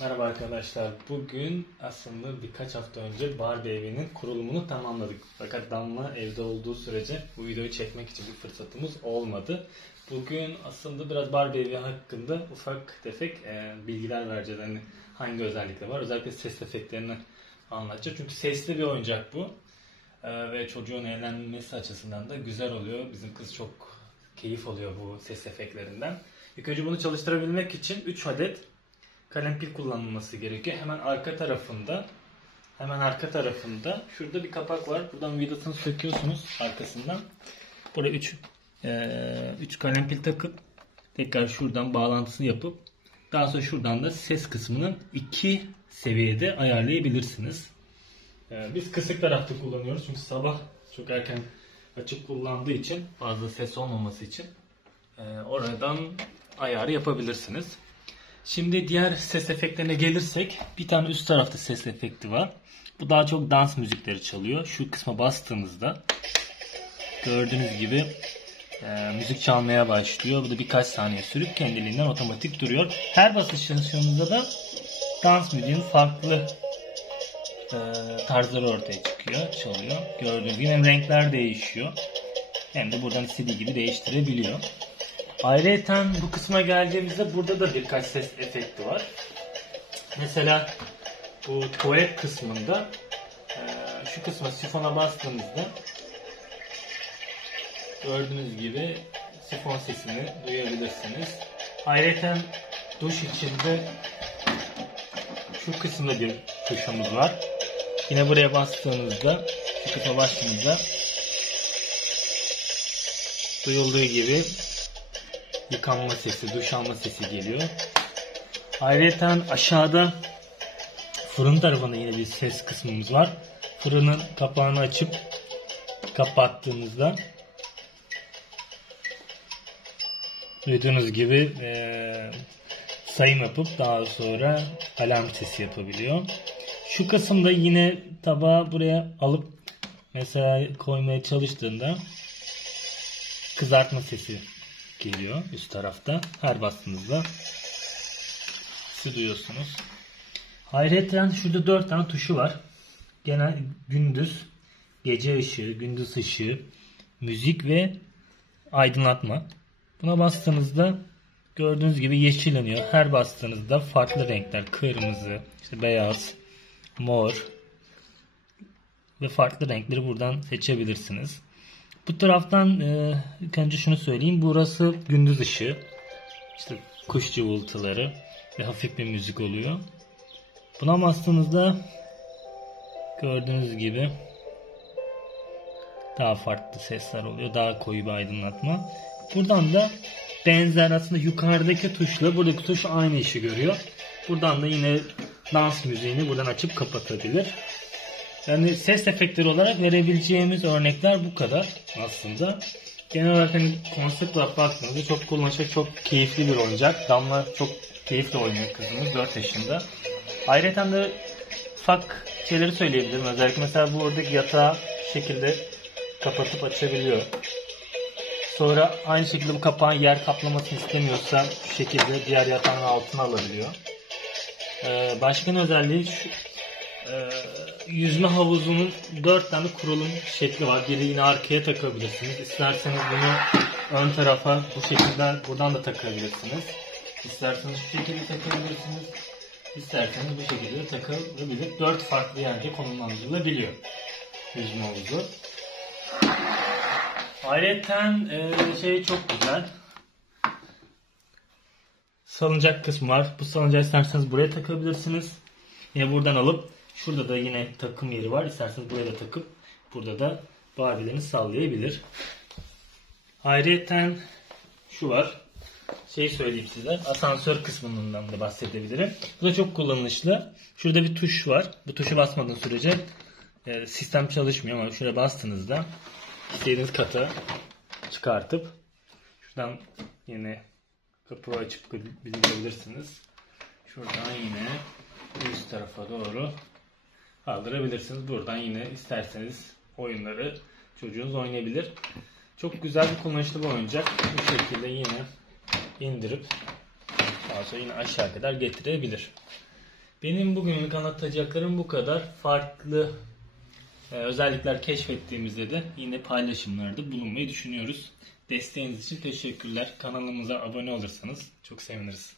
Merhaba arkadaşlar. Bugün aslında birkaç hafta önce Barbie evinin kurulumunu tamamladık. Fakat Damla evde olduğu sürece bu videoyu çekmek için bir fırsatımız olmadı. Bugün aslında biraz Barbie evi hakkında ufak tefek bilgiler vereceğiz. Yani hangi özellikleri var? Özellikle ses efektlerini anlatacağız. Çünkü sesli bir oyuncak bu. Ve çocuğun eğlenmesi açısından da güzel oluyor. Bizim kız çok keyif alıyor bu ses efektlerinden. İlk önce bunu çalıştırabilmek için 3 adet kalem pil kullanılması gerekiyor. Hemen arka tarafında şurada bir kapak var. Buradan vidasını söküyorsunuz arkasından. Buraya 3 kalem pil takıp tekrar şuradan bağlantısını yapıp daha sonra şuradan da ses kısmını 2 seviyede ayarlayabilirsiniz. Biz kısık tarafta kullanıyoruz çünkü sabah çok erken açık kullandığı için fazla ses olmaması için oradan ayarı yapabilirsiniz. Şimdi diğer ses efektlerine gelirsek bir tane üst tarafta ses efekti var. Bu daha çok dans müzikleri çalıyor. Şu kısma bastığımızda gördüğünüz gibi müzik çalmaya başlıyor. Bu da birkaç saniye sürüp kendiliğinden otomatik duruyor. Her basışınızda da dans müziğin farklı tarzları ortaya çıkıyor, çalıyor. Gördüğünüz gibi hem renkler değişiyor hem de buradan istediği gibi değiştirebiliyor. Ayrıca bu kısma geldiğimizde burada da birkaç ses efekti var. Mesela bu tuvalet kısmında şu kısma sifona bastığımızda gördüğünüz gibi sifon sesini duyabilirsiniz. Ayrıca duş içinde şu kısımda bir tuşumuz var. Yine buraya bastığınızda, şu kısma bastığınızda duyulduğu gibi yıkanma sesi, duş alma sesi geliyor. Ayrıca aşağıda fırın tarafında yine bir ses kısmımız var. Fırının kapağını açıp kapattığımızda duyduğunuz gibi sayım yapıp daha sonra alarm sesi yapabiliyor. Şu kısımda yine tabağı buraya alıp mesela koymaya çalıştığında kızartma sesi geliyor üst tarafta. Her bastığınızda duyuyorsunuz. Ayrıca şurada 4 tane tuşu var. Genel gündüz, gece ışığı, gündüz ışığı, müzik ve aydınlatma. Buna bastığınızda gördüğünüz gibi yeşilleniyor. Her bastığınızda farklı renkler, kırmızı, işte beyaz, mor ve farklı renkleri buradan seçebilirsiniz. Bu taraftan ilk önce şunu söyleyeyim. Burası gündüz ışığı. İşte kuş cıvıltıları ve hafif bir müzik oluyor. Buna bastığınızda gördüğünüz gibi daha farklı sesler oluyor. Daha koyu bir aydınlatma. Buradan da benzer aslında yukarıdaki tuşla buradaki tuş aynı işi görüyor. Buradan da yine dans müziğini buradan açıp kapatabilir. Yani ses efektleri olarak verebileceğimiz örnekler bu kadar aslında. Genel olarak hani konsept olarak baktığınızda çok kullanışlı, çok keyifli bir oyuncak. Damla çok keyifli oynuyor kızımız 4 yaşında. Ayrıca de ufak şeyleri söyleyebilirim. Özellikle mesela bu oradaki yatağı şekilde kapatıp açabiliyor. Sonra aynı şekilde bu kapağın yer kaplamasını istemiyorsa şu şekilde diğer yatağın altına alabiliyor. Başka bir özelliği şu. Yüzme havuzunun 4 tane kurulum şekli var. Biri yine arkaya takabilirsiniz. İsterseniz bunu ön tarafa bu şekilde buradan da takabilirsiniz. İsterseniz şu şekilde takabilirsiniz. İsterseniz bu şekilde takılabilir. 4 farklı yerde konumlandırılabiliyor yüzme havuzu. Ayrıca şey çok güzel. Salıncak kısmı var. Bu salıncağı isterseniz buraya takabilirsiniz. Yine buradan alıp şurada da yine takım yeri var. İsterseniz buraya da takıp burada da Barbie'lerini sallayabilir. Ayrıca şu var. Şey söyleyeyim size. Asansör kısmından da bahsedebilirim. Bu da çok kullanışlı. Şurada bir tuş var. Bu tuşu basmadığınız sürece sistem çalışmıyor ama şuraya bastığınızda istediğiniz kata çıkartıp şuradan yine kapıyı açıp bindirebilirsiniz. Şuradan yine üst tarafa doğru kaldırabilirsiniz. Buradan yine isterseniz oyunları çocuğunuz oynayabilir. Çok güzel bir kullanışlı bir oyuncak. Bu şekilde yine indirip daha sonra yine aşağı kadar getirebilir. Benim bugünlük anlatacaklarım bu kadar. Farklı özellikler keşfettiğimizde de yine paylaşımlarda bulunmayı düşünüyoruz. Desteğiniz için teşekkürler. Kanalımıza abone olursanız çok seviniriz.